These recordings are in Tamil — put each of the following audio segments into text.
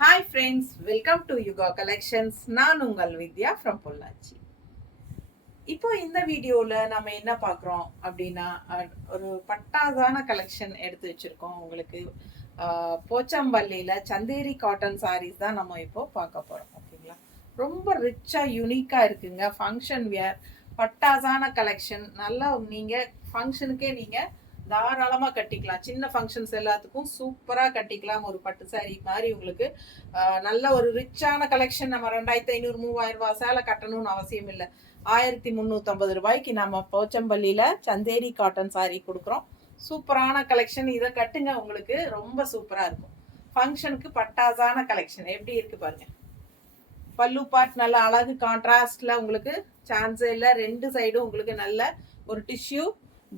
Hi friends, welcome to Yuga Collections. நான் உங்கள் வித்யா from பொள்ளாச்சி. இப்போ இந்த வீடியோல நம்ம என்ன பார்க்குறோம் அப்படின்னா ஒரு பட்டாதான கலெக்ஷன் எடுத்து வச்சிருக்கோம் உங்களுக்கு. போச்சம்பள்ளியில சந்தேரி காட்டன் சாரீஸ் தான் நம்ம இப்போ பார்க்க போறோம். ஓகேங்களா? ரொம்ப ரிச்சா யூனிக்கா இருக்குங்க. ஃபங்க்ஷன் வியர் பட்டாதான கலெக்ஷன். நல்லா நீங்க ஃபங்க்ஷனுக்கே நீங்க தாராளமாக கட்டிக்கலாம். சின்ன ஃபங்க்ஷன்ஸ் எல்லாத்துக்கும் சூப்பராக கட்டிக்கலாம். ஒரு பட்டு சாரீ மாதிரி உங்களுக்கு நல்ல ஒரு ரிச்சான கலெக்ஷன். நம்ம 2500 3000 சேலை கட்டணும்னு அவசியம் இல்லை. 1350 ரூபாய்க்கு நம்ம போச்சம்பள்ளியில் சந்தேரி காட்டன் சாரீ கொடுக்குறோம். சூப்பரான கலெக்ஷன். இதை கட்டுங்க, உங்களுக்கு ரொம்ப சூப்பராக இருக்கும். ஃபங்க்ஷனுக்கு பட்டாசான கலெக்ஷன் எப்படி இருக்கு பாருங்க. பல்லு பார்ட் நல்ல அழகு கான்ட்ராஸ்ட்ல உங்களுக்கு சான்ஸே இல்லை. ரெண்டு சைடும் உங்களுக்கு நல்ல ஒரு டிஷ்யூ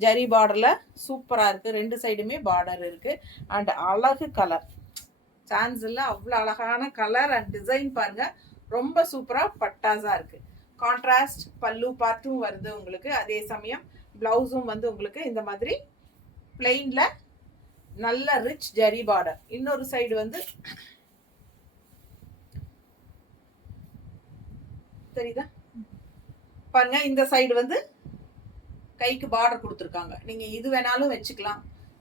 ஜரி பார்டர்ல சூப்பரா இருக்கு. ரெண்டு சைடுமே பார்டர் இருக்கு. அண்ட் அழகு கலர் சான்ஸ் இல்லை, அவ்வளோ அழகான கலர் அண்ட் டிசைன் பாருங்க. ரொம்ப சூப்பரா பட்டாசா இருக்கு. கான்ட்ராஸ்ட் பல்லு பார்ட்டும் வருது உங்களுக்கு. அதே சமயம் பிளவுஸும் வந்து உங்களுக்கு இந்த மாதிரி பிளெயின்ல நல்ல ரிச் ஜரி பார்டர். இன்னொரு சைடு வந்து தெரியுதா பாருங்க, இந்த சைடு வந்து கைக்கு பார்டர் கொடுத்துருக்காங்க. நீங்க இது வேணாலும் வச்சுக்கலாம்,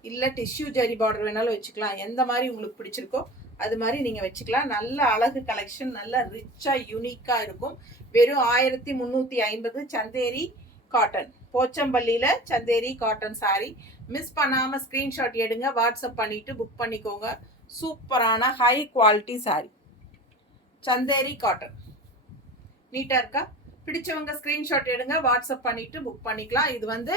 இல்ல டிஷ்யூ ஜரி பார்டர் வேணாலும் வச்சுக்கலாம். எந்த மாதிரி உங்களுக்கு பிடிச்சிருக்கோ அது மாதிரி நீங்க வச்சுக்கலாம். நல்ல அழகு கலெக்ஷன், நல்ல ரிச்சா யூனிக்கா இருக்கும். வெறும் 1350 சந்தேரி காட்டன். போச்சம்பள்ளியில சந்தேரி காட்டன் சாரி. மிஸ் பண்ணாம ஸ்கிரீன்ஷாட் எடுங்க, வாட்ஸ்அப் பண்ணிட்டு புக் பண்ணிக்கோங்க. சூப்பரான high quality sari Chanderi cotton. நீட்டா இருக்கா? பிடிச்சவங்க ஸ்கிரீன்ஷாட் எடுங்க, வாட்ஸ்அப் பண்ணிட்டு புக் பண்ணிக்கலாம். இது வந்து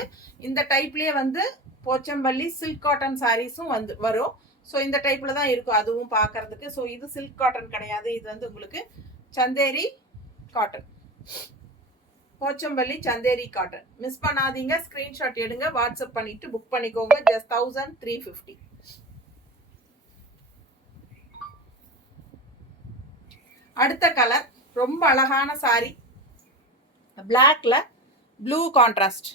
இந்த டைப்லயே வந்து போச்சம்பள்ளி சில்க் காட்டன் சாரீஸும் வந்து வரும். ஸோ இந்த டைப்ல தான் இருக்கும் அதுவும் பார்க்கறதுக்கு. ஸோ இது சில்க் காட்டன் கிடையாது, இது வந்து உங்களுக்கு Chanderi cotton. Pochampalli Chanderi cotton. Miss பண்ணாதீங்க, ஸ்கிரீன்ஷாட் எடுங்க, வாட்ஸ்அப் பண்ணிட்டு புக் பண்ணிக்கோங்க. ஜஸ்ட் 1350. அடுத்த கலர் ரொம்ப அழகான சாரி. பிளாக்ல ப்ளூ கான்ட்ராஸ்ட்.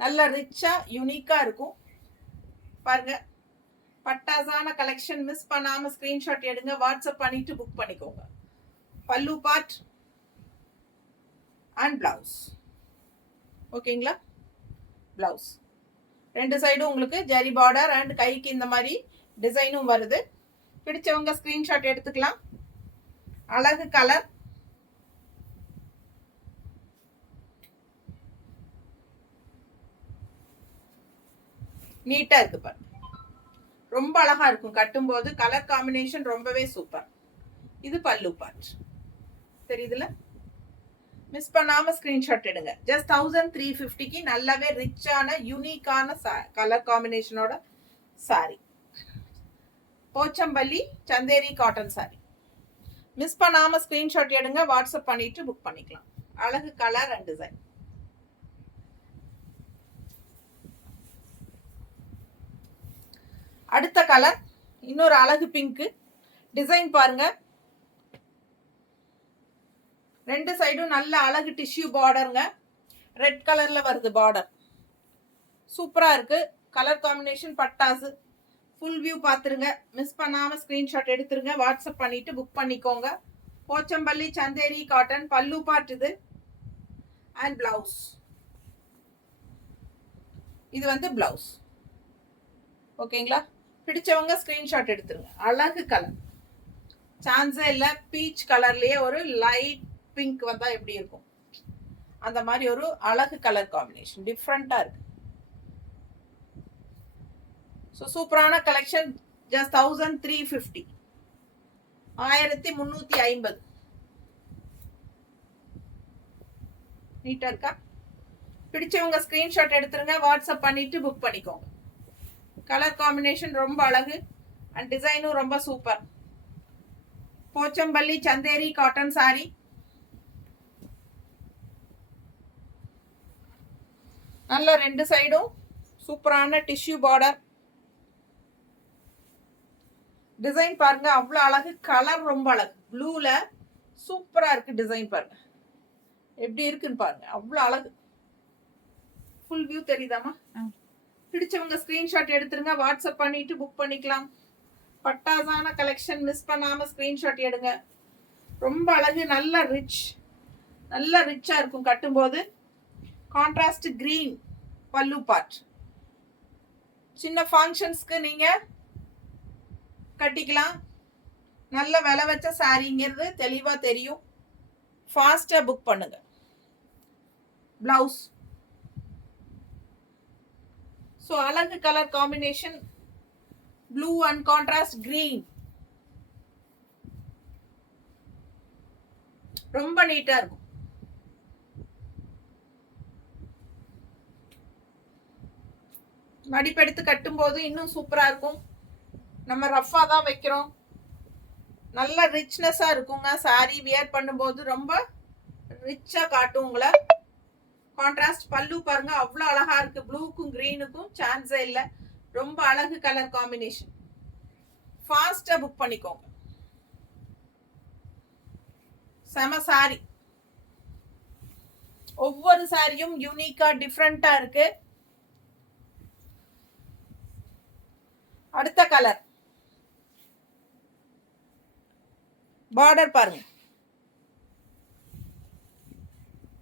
நல்ல ரிச்சா யூனிக்கா இருக்கும் பாருங்க. பட்டாசான கலெக்ஷன். மிஸ் பண்ணாம ஸ்கிரீன்ஷாட் எடுங்க, வாட்ஸ்அப் பண்ணிட்டு புக் பண்ணிக்கோங்க. பல்லு பார்ட் அண்ட் பிளவுஸ். ஓகேங்களா? பிளவுஸ் ரெண்டு சைடும் உங்களுக்கு ஜரி பார்டர் அண்ட் கைக்கு இந்த மாதிரி டிசைனும் வருது. பிடிச்சவங்க ஸ்கிரீன்ஷாட் எடுத்துக்கலாம். அழகு கலர். நீட்டா இருக்கு பாருங்க. ரொம்ப அழகா இருக்கும் கட்டும்போது. கலர் காம்பினேஷன் ரொம்பவே சூப்பர். இது பல்லு பார்ட் தெரியுதுல? மிஸ் பண்ணாம ஸ்கிரீன்ஷாட் எடுங்க. ஜஸ்ட் 1350க்கு நல்லாவே ரிச்சான யூனிக்கான கலர் காம்பினேஷனோட சாரி. போச்சம்பள்ளி சந்தேரி காட்டன் சாரி. மிஸ் பண்ணாம ஸ்கிரீன்ஷாட் எடுங்க, வாட்ஸ்அப் பண்ணிட்டு புக் பண்ணிக்கலாம். அழகு கலர் அண்ட் டிசைன். அடுத்த கலர் இன்னொரு அழகு பிங்க். டிசைன் பாருங்க. ரெண்டு சைடும் நல்ல அழகு டிஷ்யூ பார்டருங்க. ரெட் கலர்ல வருது பார்டர். சூப்பரா இருக்கு. கலர் காம்பினேஷன் பட்டாசு. ஃபுல் வியூ பார்த்துருங்க. மிஸ் பண்ணாம ஸ்கிரீன்ஷாட் எடுத்துருங்க, வாட்ஸ்அப் பண்ணிட்டு புக் பண்ணிக்கோங்க. போச்சம்பள்ளி சந்தேரி காட்டன். பல்லு பார்ட் இது அண்ட் பிளவுஸ். இது வந்து பிளவுஸ். ஓகேங்களா? பிடிச்சவங்க ஸ்கிரீன்ஷாட் எடுத்துருங்க. அழகு கலர் சான்ஸே இல்லை. பீச் கலர்லயே ஒரு லைட் பிங்க் வந்தா எப்படி இருக்கும் அந்த மாதிரி ஒரு அழகு கலர் காம்பினேஷன். டிஃப்ரெண்டா இருக்கு. ஸோ சூப்பரான கலெக்ஷன். ஜஸ்ட் 1350. 1350. நீட்டா இருக்கா? பிடிச்சவங்க ஸ்கிரீன்ஷாட் எடுத்துருங்க, வாட்ஸ்அப் பண்ணிட்டு புக் பண்ணிக்கோங்க. கலர் காம்பினேஷன் ரொம்ப அழகு அண்ட் டிசைனும் ரொம்ப super. Pochampalli Chanderi cotton sorry. நல்ல ரெண்டு சைடும் சூப்பரான டிஷ்யூ பார்டர். டிசைன் பாருங்க, அவ்வளோ அழகு. கலர் ரொம்ப அழகு. ப்ளூல சூப்பரா இருக்கு. டிசைன் பாருங்க எப்படி இருக்குன்னு பாருங்க. அவ்வளோ அழகு. ஃபுல் வியூ தெரியுதாமா? பிடிச்சவங்க ஸ்கிரீன்ஷாட் எடுத்துருங்க, வாட்ஸ்அப் பண்ணிட்டு புக் பண்ணிக்கலாம். பட்டாசான கலெக்ஷன் மிஸ் பண்ணாம ஸ்கிரீன்ஷாட் எடுங்க. ரொம்ப அழகு, நல்ல ரிச்சா இருக்கும் கட்டும்போது. Contrast green pallu part. சின்ன ஃபங்க்ஷன்ஸ்க்கு நீங்க கட்டிக்கலாம். நல்ல விலை வச்ச சாரிங்கிறது தெளிவா தெரியும். ஃபாஸ்டா புக் பண்ணுங்க. பிளவுஸ் ஸோ அழகு colour combination, blue and contrast green. ரொம்ப நீட்டா இருக்கும். மடிப்பெடுத்து கட்டும்போது இன்னும் சூப்பரா இருக்கும். நம்ம ரஃபா தான் வைக்கிறோம். நல்ல ரிச்னஸா இருக்குங்க. சாரி வியர் பண்ணும்போது ரொம்ப ரிச்சா காட்டும் உங்களை. கான்ட்ராஸ்ட் பல்லு பாருங்க, அவ்வளோ அழகா இருக்கு. ப்ளூக்கும் கிரீனுக்கும் சான்ஸே இல்லை. ரொம்ப அழகு கலர் காம்பினேஷன். ஃபாஸ்டா புக் பண்ணிக்கோங்க. செம சாரி. ஒவ்வொரு சாரியும் யூனிக்கா டிஃப்ரெண்டா இருக்கு. அடுத்த கலர் பார்டர் பாருங்க,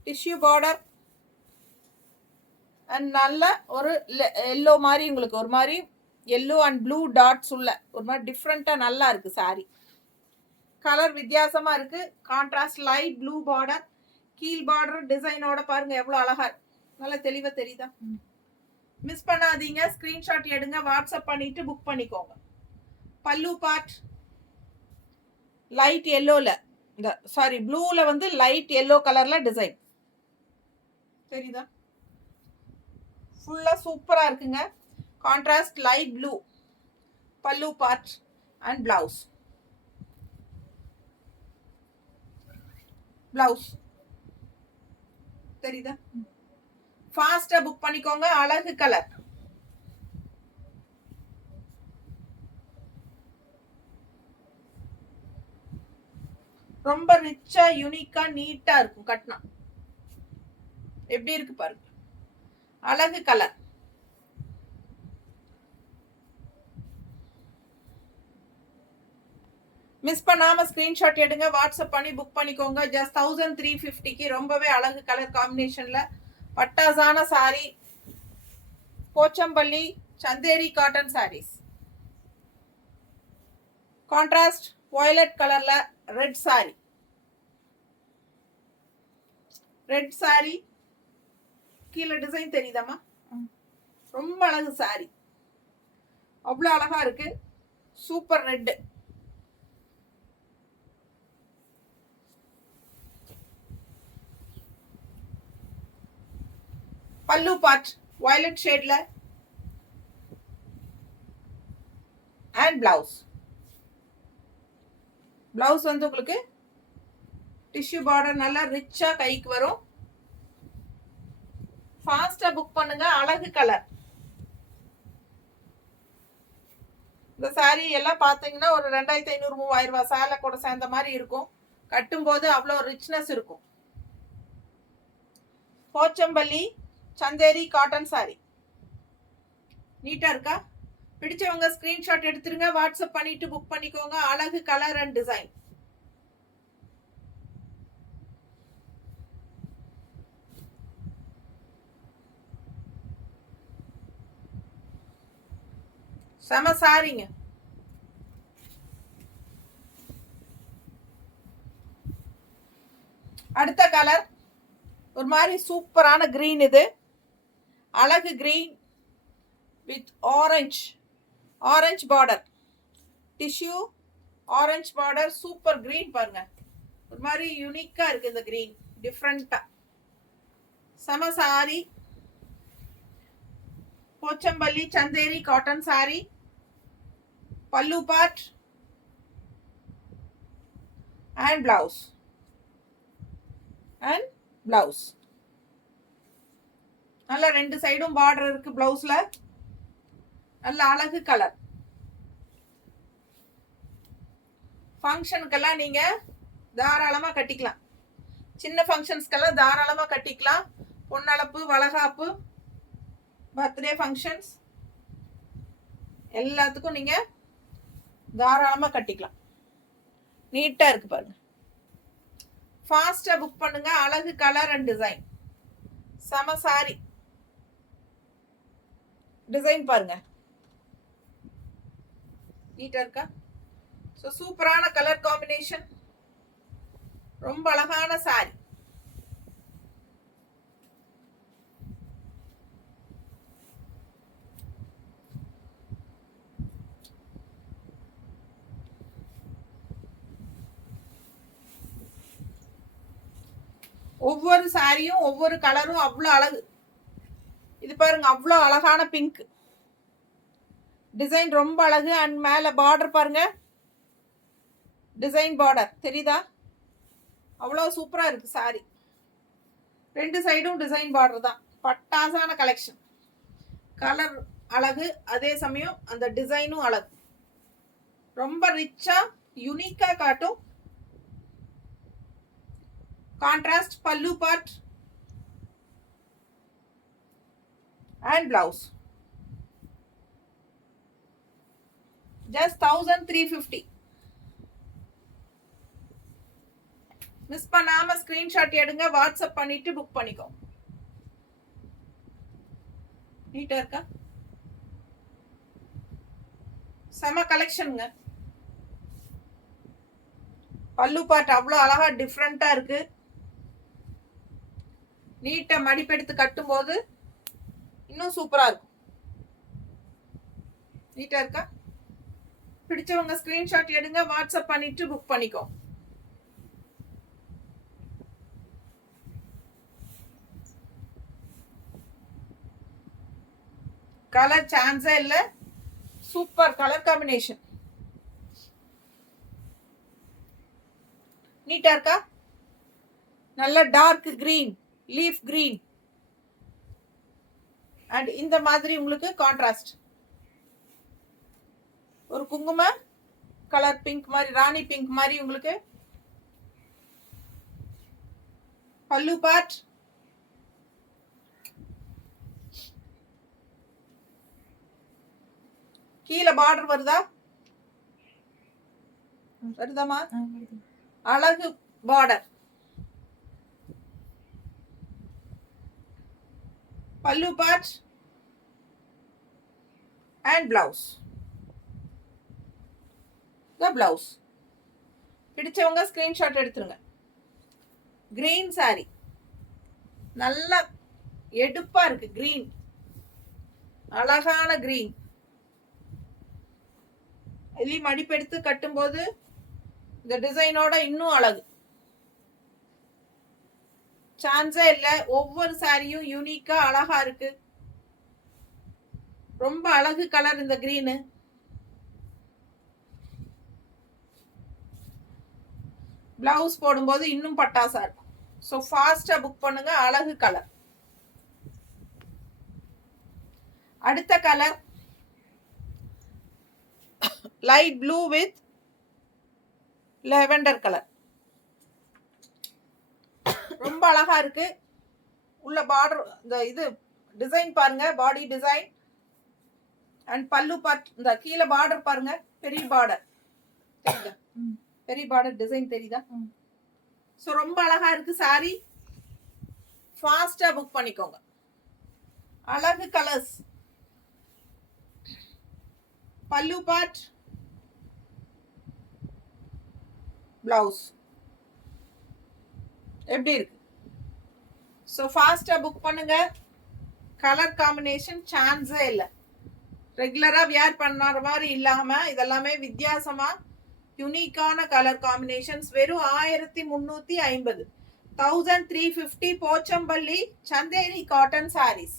டிஷ்யூ பார்டர் அண்ட் நல்ல ஒரு எல்லோ மாதிரி, உங்களுக்கு ஒரு மாதிரி எல்லோ அண்ட் ப்ளூ டாட்ஸ் உள்ள ஒரு மாதிரி டிஃப்ரெண்டா நல்லா இருக்கு சாரி. கலர் வித்தியாசமா இருக்கு. கான்ட்ராஸ்ட் லைட் ப்ளூ பார்டர், கீழ் பார்டர் டிசைனோட பாருங்க எவ்வளவு அழகா இருக்கு. நல்லா தெளிவா தெரியுதா? மிஸ் பண்ணாதீங்க. ஸ்கிரீன்ஷாட் எடுங்க, வாட்ஸ்அப் பண்ணிட்டு புக் பண்ணிக்கோங்க. பல்லு பார்ட் லைட் எல்லோல, இந்த சாரி ப்ளூல வந்து லைட் எல்லோ கலர்ல டிசைன் தெரியுதா? ஃபுல்லா சூப்பரா இருக்குங்க. கான்ட்ராஸ்ட் லைட் ப்ளூ பல்லு பார்ட் அண்ட் பிளவுஸ். பிளவுஸ் தெரியுதா? ஃபாஸ்டா புக் பண்ணிக்கோங்க. அழகு கலர். ரொம்ப ரிச்சா யூனிக்கா நீட்டா இருக்கும். கட்டினா எப்படி இருக்கு பாருங்க. அழகு கலர். மிஸ் பண்ணாம ஸ்கிரீன்ஷாட் எடுங்க, வாட்ஸ்அப் பண்ணி புக் பண்ணிக்கோங்க. ஜஸ்ட் 1350க்கு ரொம்பவே அழகு கலர் காம்பினேஷன்ல பட்டாசான sari. Pochampally Chanderi cotton saris. Contrast violet கலர்ல ரெட் சாரி. ரெட் சாரி கீழே டிசைன் தெரியுதாமா? ரொம்ப அழகு சாரி, அவ்வளோ அழகா இருக்கு. Super red. Pallu part violet ஷேட்ல அண்ட் பிளவுஸ். பிளவுஸ் வந்து உங்களுக்கு டிஷ்யூ பார்டர் நல்லா ரிச்சா கைக்கு வரும். ஃபாஸ்டா புக் பண்ணுங்க. அழகு கலர். இந்த சாரி எல்லாம் பாத்தீங்கன்னா ஒரு 2500 3000 ரூபாய் சேலை கூட சேர்ந்த மாதிரி இருக்கும். கட்டும்போது அவ்வளோ ரிச்னஸ் இருக்கும். Pochampalli Chanderi cotton sorry. நீட்டா இருக்கா? பிடிச்சவங்க ஸ்கிரீன்ஷாட் எடுத்துருங்க, வாட்ஸ்அப் பண்ணிட்டு புக் பண்ணிக்கோங்க. அழகு கலர் அண்ட் டிசைன். செம சாரிங்க. அடுத்த கலர் ஒரு மாதிரி சூப்பரான கிரீன். இது அழகு green with orange border. Tissue orange border. Super green பாருங்க, ஒரு மாதிரி யூனிக்கா இருக்கு இந்த கிரீன், டிஃப்ரெண்டா. செம sorry. Pochampally Chanderi cotton sorry. பல்லு பார்ட் அண்ட் பிளவுஸ். நல்ல ரெண்டு சைடும் பார்டர் இருக்கு பிளவுஸ்ல. நல்ல அழகு கலர். ஃபங்க்ஷனுக்கெல்லாம் நீங்க தாராளமா கட்டிக்கலாம். சின்ன ஃபங்க்ஷன்ஸ்க்கெல்லாம் தாராளமா கட்டிக்கலாம். பொன்னளப்பு, வளகாப்பு, பர்த்டே ஃபங்க்ஷன்ஸ் எல்லாத்துக்கும் நீங்க தாராளமாக கட்டிக்கலாம். நீட்டாக இருக்கு பாருங்க. ஃபாஸ்ட்டாக புக் பண்ணுங்க. அழகு கலர் அண்ட் டிசைன். செம சாரி. டிசைன் பாருங்க, நீட்டா இருக்கா? ஸோ சூப்பரான கலர் காம்பினேஷன், ரொம்ப அழகான சாரி. ஒவ்வொரு சாரியும் ஒவ்வொரு கலரும் அவ்வளோ அழகு. இது பாருங்க, அவ்வளோ அழகான பிங்க் டிசைன், ரொம்ப அழகு. அண்ட் மேலே பார்டர் பாருங்க, டிசைன் பார்டர் தெரியுதா? அவ்வளோ சூப்பராக இருக்கு சாரி. ரெண்டு சைடும் டிசைன் பார்டர் தான். பட்டாசான கலெக்ஷன். கலர் அழகு, அதே சமயம் அந்த டிசைனும் அழகு. ரொம்ப ரிச்சா யூனிக்கா காட்டும். கான்ட்ராஸ்ட் பல்லு part and blouse. Just 1350. Miss பண்ணாம ஸ்கிரீன்ஷாட் எடுங்க, வாட்ஸ்அப் பண்ணிட்டு புக் பண்ணிக்கோ. நீட்டா இருக்கா? செம கலெக்ஷனுங்க. பல்லு பார்ட் அவ்வளோ அழகா டிஃப்ரெண்டா இருக்கு. நீட்டா மடிப்பெடுத்து கட்டும் போது இன்னும் சூப்பரா இருக்கும். நீட்டா இருக்கா? பிடிச்சவங்க ஸ்கிரீன்ஷாட் எடுங்க, வாட்ஸ்அப் பண்ணிட்டு புக் பண்ணிக்கோ. கலர் சான்ஸே இல்ல, சூப்பர் கலர் காம்பினேஷன். நீட்டா இருக்கா? நல்ல dark green, leaf green and இந்த மாதிரி உங்களுக்கு கான்ட்ராஸ்ட் ஒரு குங்கும கலர் பிங்க் மாதிரி, ராணி பிங்க் மாதிரி உங்களுக்கு பல்லு பார்ட். கீழே பார்டர் வருதா? வருதாமா? அழகு பார்டர். பல்லு பார்ட் அண்ட் பிளவுஸ். பிளவுஸ் பிடிச்சவங்க ஸ்கிரீன்ஷாட் எடுத்துருங்க. கிரீன் சாரி, நல்ல எடுப்பா இருக்கு. கிரீன், அழகான கிரீன். இதுலயும் மடிப்பெடுத்து கட்டும் போது இந்த டிசைனோட இன்னும் அழகு. சான்ஸே இல்லை. ஒவ்வொரு சாரியும் யூனிக்கா அழகா இருக்கு. ரொம்ப அழகு கலர் இந்த கிரீனு. பிளவுஸ் போடும்போது இன்னும் பட்டாசா இருக்கும். ஸோ ஃபாஸ்டா புக் பண்ணுங்க. அழகு கலர். அடுத்த colour light blue with lavender colour. ரொம்ப அழகா இருக்கு. உள்ள பார்டர், இந்த இது டிசைன் பாருங்க, பாடி டிசைன் அண்ட் பல்லு பார்ட். இந்த கீழே பார்டர் பாருங்க, பெரிய பார்டர் தெரியுதா? பெரிய பார்டர் டிசைன் தெரியுதா? ஸோ ரொம்ப அழகா இருக்கு சாரி. ஃபாஸ்டா புக் பண்ணிக்கோங்க. அழகு கலர்ஸ். பல்லு பார்ட், பிளவுஸ் எப்படி இருக்கு? ஸோ ஃபாஸ்டா புக் பண்ணுங்க. கலர் காம்பினேஷன் சான்ஸே இல்லை. ரெகுலரா வியர் பண்ணுற மாதிரி இல்லாம இதெல்லாமே வித்தியாசமா யூனிக்கான கலர் காம்பினேஷன்ஸ். வெறும் 1350, 1350 போச்சம்பள்ளி சந்தேரி காட்டன் சாரீஸ்.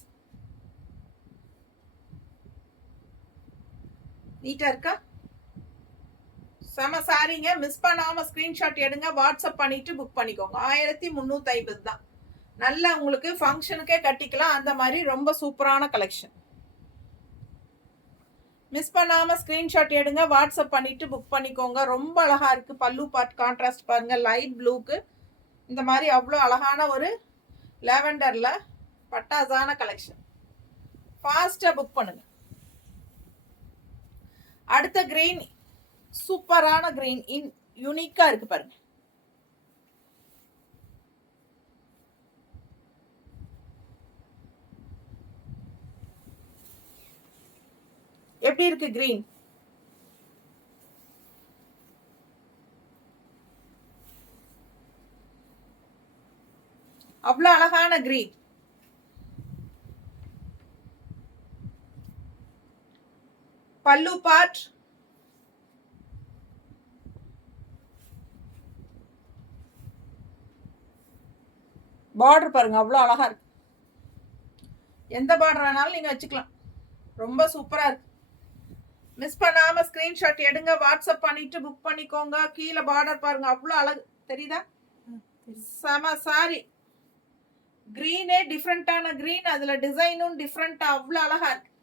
நீட்டா இருக்கா? செம சாரிங்க. மிஸ் பண்ணாம ஸ்கிரீன்ஷாட் எடுங்க, வாட்ஸ்அப் பண்ணிட்டு புக் பண்ணிக்கோங்க. 1350 தான். நல்லா உங்களுக்கு ஃபங்க்ஷனுக்கே கட்டிக்கலாம். அந்த மாதிரி ரொம்ப சூப்பரான கலெக்ஷன். மிஸ் பண்ணாம ஸ்கிரீன்ஷாட் எடுங்க, வாட்ஸ்அப் பண்ணிட்டு புக் பண்ணிக்கோங்க. ரொம்ப அழகா இருக்கு. பல்லு பார்ட் கான்ட்ராஸ்ட் பாருங்க, லைட் ப்ளூக்கு இந்த மாதிரி அவ்வளோ அழகான ஒரு லாவெண்டர்ல பட்டாசான கலெக்ஷன். ஃபாஸ்டா புக் பண்ணுங்க. அடுத்த கிரீன் சூப்பரான கிரீன் யூனிக்கா இருக்கு பாருங்க. எப்படி இருக்கு கிரீன்? அவ்வளவு அழகான கிரீன். பல்லு பார்ட் பார்டர் பாருங்க, அவ்வளவு அழகா இருக்கு. எந்த பார்டர் வேணாலும் நீங்க வச்சுக்கலாம். ரொம்ப சூப்பரா இருக்கு. மிஸ் பண்ணாம ஸ்கிரீன்ஷாட் எடுங்க, வாட்ஸ்அப் பண்ணிட்டு புக் பண்ணிக்கோங்க. கீழே பார்டர் பாருங்க, அவ்வளவு அழகு. தெரியுதா? செம சாரி. கிரீனே டிஃப்ரெண்டான கிரீன், அதுல டிசைனும் டிஃப்ரெண்டா அவ்வளவு அழகா இருக்கு.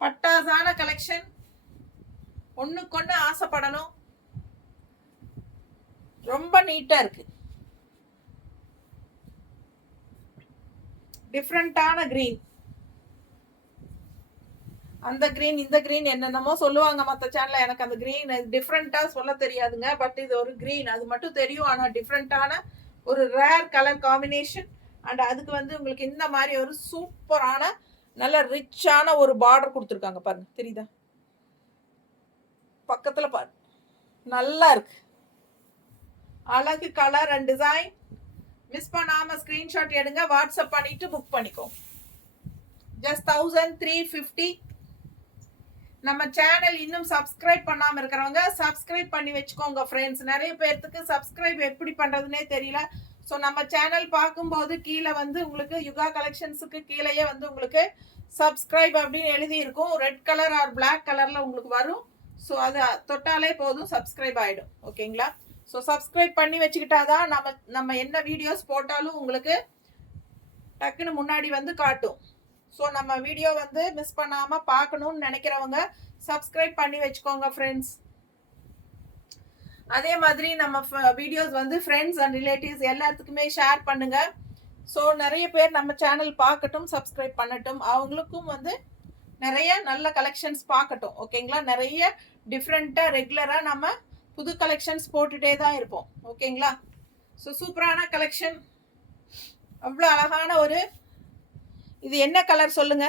பட்டாசான கலெக்ஷன். ஒண்ணுக்கொன்னு ஆசைப்படணும். ரொம்ப நீட்டா இருக்கு. டிஃப்ரெண்டான கிரீன். அந்த கிரீன் இந்த கிரீன் என்னென்னமோ சொல்லுவாங்க மற்ற சேனல்ல. எனக்கு அந்த கிரீன் டிஃப்ரெண்டா சொல்ல தெரியாதுங்க. பட் இது ஒரு கிரீன், அது மட்டும் தெரியும். ஆனா டிஃப்ரெண்டான ஒரு ரேர் கலர் காம்பினேஷன். அண்ட் அதுக்கு வந்து உங்களுக்கு இந்த மாதிரி ஒரு சூப்பரான நல்ல ரிச்சான ஒரு பார்டர் கொடுத்துருக்காங்க பாருங்க. தெரியுதா? பக்கத்துல பாரு, நல்லா இருக்கு. அழகு கலர் அண்ட் டிசைன். மிஸ் பண்ணாம ஸ்கிரீன்ஷாட் எடுங்க, வாட்ஸ்அப் பண்ணிட்டு புக் பண்ணிக்கோ. ஜஸ்ட் 1350. நம்ம சேனல் இன்னும் சப்ஸ்கிரைப் பண்ணாம இருக்கிறவங்க சப்ஸ்கிரைப் பண்ணி வச்சுக்கோங்க ஃப்ரெண்ட்ஸ். நிறைய பேர்த்துக்கு சப்ஸ்கிரைப் எப்படி பண்றதுன்னே தெரியல. ஸோ நம்ம சேனல் பார்க்கும்போது கீழே வந்து உங்களுக்கு யுகா கலெக்ஷன்ஸுக்கு கீழேயே வந்து உங்களுக்கு சப்ஸ்கிரைப் அப்படின்னு எழுதி இருக்கும். ரெட் கலர் ஆர் பிளாக் கலர்ல உங்களுக்கு வரும். ஸோ அதை தொட்டாலே போதும், சப்ஸ்கிரைப் ஆயிடும். ஓகேங்களா? ஸோ சப்ஸ்கிரைப் பண்ணி வச்சுக்கிட்டாதான் நம்ம என்ன வீடியோஸ் போட்டாலும் உங்களுக்கு டக்குன்னு முன்னாடி வந்து காட்டும். ஸோ நம்ம வீடியோ வந்து மிஸ் பண்ணாம பார்க்கணும்னு நினைக்கிறவங்க சப்ஸ்கிரைப் பண்ணி வச்சுக்கோங்க ஃப்ரெண்ட்ஸ். அதே மாதிரி நம்ம வீடியோஸ் வந்து ஃப்ரெண்ட்ஸ் அண்ட் ரிலேட்டிவ்ஸ் எல்லாத்துக்குமே ஷேர் பண்ணுங்க. ஸோ நிறைய பேர் நம்ம சேனல் பார்க்கட்டும், சப்ஸ்கிரைப் பண்ணட்டும். அவங்களுக்கும் வந்து நிறைய நல்ல கலெக்ஷன்ஸ் பார்க்கட்டும். ஓகேங்களா? நிறைய டிஃப்ரெண்ட்டாக ரெகுலராக நம்ம புது கலெக்ஷன்ஸ் போட்டுட்டே தான் இருப்போம். ஓகேங்களா? ஸோ சூப்பரான கலெக்ஷன். அவ்வளோ அழகான ஒரு, இது என்ன கலர் சொல்லுங்க?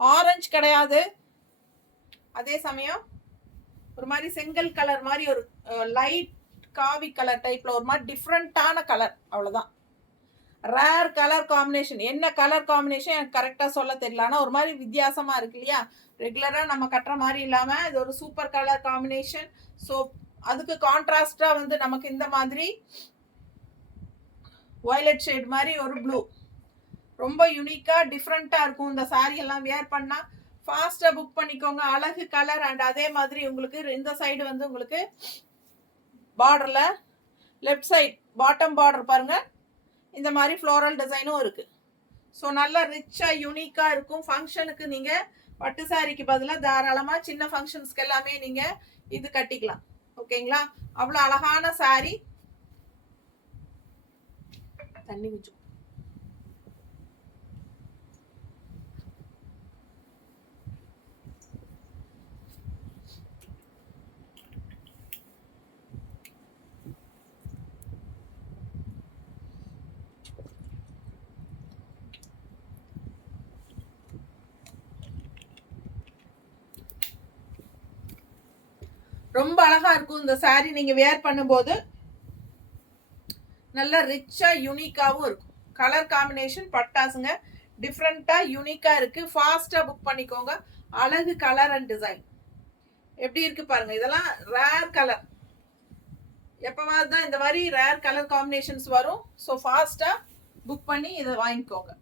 ஆரஞ்சு கிடையாது, அதே சமயம் ஒரு மாதிரி செங்கல் கலர் மாதிரி ஒரு லைட் காவி கலர் டைப்ல ஒரு மாதிரி டிஃப்ரெண்டான கலர். அவ்வளவுதான். Rare colour combination. என்ன கலர் காம்பினேஷன் எனக்கு கரெக்டா சொல்ல தெரியல. ஆனா ஒரு மாதிரி வித்தியாசமா இருக்கு இல்லையா? ரெகுலரா நம்ம கட்டுற மாதிரி இல்லாம இது ஒரு சூப்பர் கலர் காம்பினேஷன். ஸோ அதுக்கு கான்ட்ராஸ்டா வந்து நமக்கு இந்த மாதிரி வயலட் ஷேட் மாதிரி ஒரு ப்ளூ, ரொம்ப யூனிக்கா டிஃப்ரெண்டா இருக்கும். இந்த சாரி எல்லாம் வியர் பண்ணா ஃபாஸ்டா புக் பண்ணிக்கோங்க. அழகு கலர். அண்ட் அதே மாதிரி உங்களுக்கு இந்த சைடு வந்து உங்களுக்கு பார்டர்ல லெஃப்ட் சைட் பாட்டம் பார்டர் பாருங்க, இந்த மாதிரி ஃப்ளோரல் டிசைனும் இருக்கு. ஸோ நல்லா ரிச்சா யூனிக்கா இருக்கும். ஃபங்க்ஷனுக்கு நீங்க பட்டு சாரிக்கு பதிலாக தாராளமா சின்ன ஃபங்க்ஷன்ஸ்க்கு எல்லாமே நீங்க இது கட்டிக்கலாம். ஓகேங்களா? அவ்வளோ அழகான சாரி. தண்ணி கொஞ்சம் ரொம்ப அழகா இருக்கும். இந்த சாரி நீங்க வேர் பண்ணும்போது நல்ல ரிச்சா யூனிக்காவும் இருக்கும். கலர் காம்பினேஷன் பட்டாசுங்க, டிஃப்ரெண்டா யூனிக்கா இருக்கு. ஃபாஸ்டா புக் பண்ணிக்கோங்க. அழகு கலர் அண்ட் டிசைன் எப்படி இருக்கு பாருங்க. இதெல்லாம் ரேர் கலர். எப்பவாவது தான் இந்த மாதிரி ரேர் கலர் காம்பினேஷன்ஸ் வரும். ஸோ ஃபாஸ்டா புக் பண்ணி இதை வாங்கிக்கோங்க.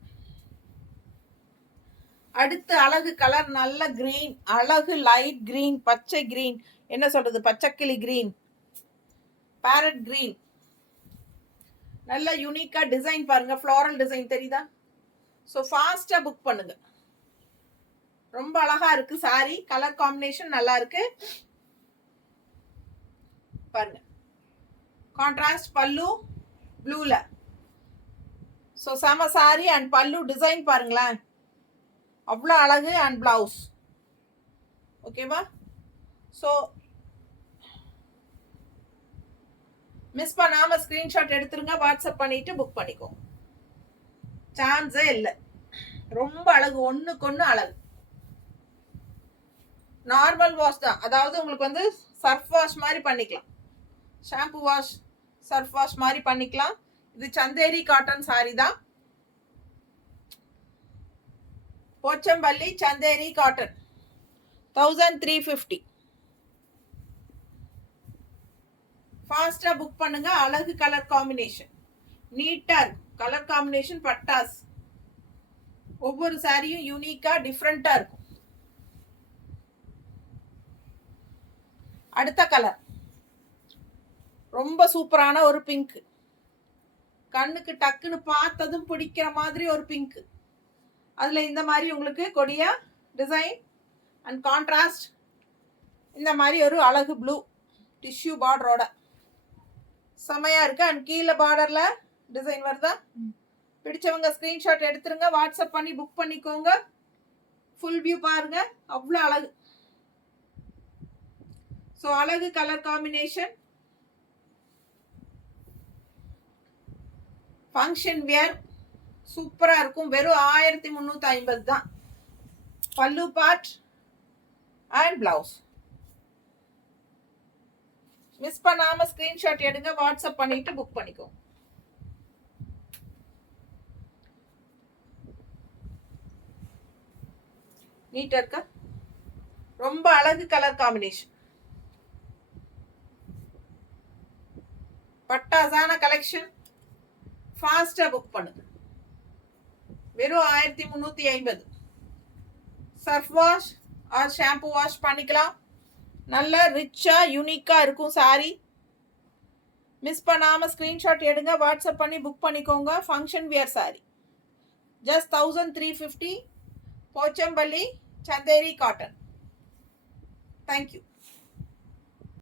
அடுத்து அழகு கலர், நல்ல கிரீன், அழகு லைட் கிரீன், பச்சை கிரீன், என்ன சொல்றது, பச்சைக்கிளி கிரீன், பேரட் கிரீன். நல்ல யூனிக்கா டிசைன் பாருங்க, ஃப்ளோரல் டிசைன் தெரியுதா? ஸோ ஃபாஸ்டா புக் பண்ணுங்க. ரொம்ப அழகா இருக்கு சாரி. கலர் காம்பினேஷன் நல்லா இருக்கு பாருங்க. கான்ட்ராஸ்ட் பல்லு ப்ளூல. ஸோ செம சாரி. அண்ட் பல்லு டிசைன் பாருங்களேன், அவ்வளோ அழகு. அண்ட் பிளவுஸ் ஓகேவா? ஸோ மிஸ் பண்ணாம ஸ்கிரீன்ஷாட் எடுத்துருங்க, வாட்ஸ்அப் பண்ணிட்டு புக் பண்ணிக்கோங்க. சான்ஸே இல்லை, ரொம்ப அழகு, ஒண்ணுக்கு ஒண்ணு அழகு. நார்மல் வாஷ் தான், அதாவது உங்களுக்கு வந்து சர்ஃப் வாஷ் மாதிரி பண்ணிக்கலாம், ஷாம்பு வாஷ் சர்ஃப் வாஷ் மாதிரி பண்ணிக்கலாம். இது சந்தேரி காட்டன் சாரி தான், போச்சம்பள்ளி சந்தேரி காட்டன் 1350. ஃபாஸ்டா புக் பண்ணுங்க. அழகு கலர் காம்பினேஷன், நீட்டா இருக்கும் கலர் காம்பினேஷன், பட்டாஸ். ஒவ்வொரு சாரியும் யூனிக்கா டிஃப்ரெண்டா இருக்கும். அடுத்த கலர் ரொம்ப சூப்பரான ஒரு பிங்க், கண்ணுக்கு டக்குன்னு பார்த்ததும் பிடிக்கிற மாதிரி ஒரு பிங்க். அதுல இந்த மாதிரி உங்களுக்கு கொடியா டிசைன் அண்ட் கான்ட்ராஸ்ட், இந்த மாதிரி ஒரு அழகு ப்ளூ டிஷ்யூ பார்டரோட செமையா இருக்கு. அண்ட் கீழே பார்டர்ல டிசைன் வருதா? பிடிச்சவங்க ஸ்கிரீன்ஷாட் எடுத்துருங்க, வாட்ஸ்அப் பண்ணி புக் பண்ணிக்கோங்க. ஃபுல் வியூ பாருங்க, அவ்வளோ அழகு. ஸோ அழகு கலர் காம்பினேஷன், ஃபங்க்ஷன் வியர் சூப்பரா இருக்கும். வெறும் 1350 தான். பல்லு பார்ட் அண்ட் பிளவுஸ். மிஸ் பண்ணாம ஸ்கிரீன்ஷாட் எடுங்க, வாட்ஸ்அப் பண்ணிட்டு புக் பண்ணிக்கோங்க. நீட்டா இருக்கா? ரொம்ப அழகு கலர் காம்பினேஷன், பட்டாசான கலெக்ஷன். ஃபாஸ்டா புக் பண்ணுங்க. வெறும் 1350. Surf wash R shampoo wash பண்ணிக்கலாம். நல்ல ரிச்சா யூனிக்கா இருக்கும் சாரி. மிஸ் பண்ணாம ஸ்கிரீன்ஷாட் எடுங்க, வாட்ஸ்அப் பண்ணி புக் பண்ணிக்கோங்க. Function wear sorry, just 1350. Pochampalli Chanderi cotton. Thank you.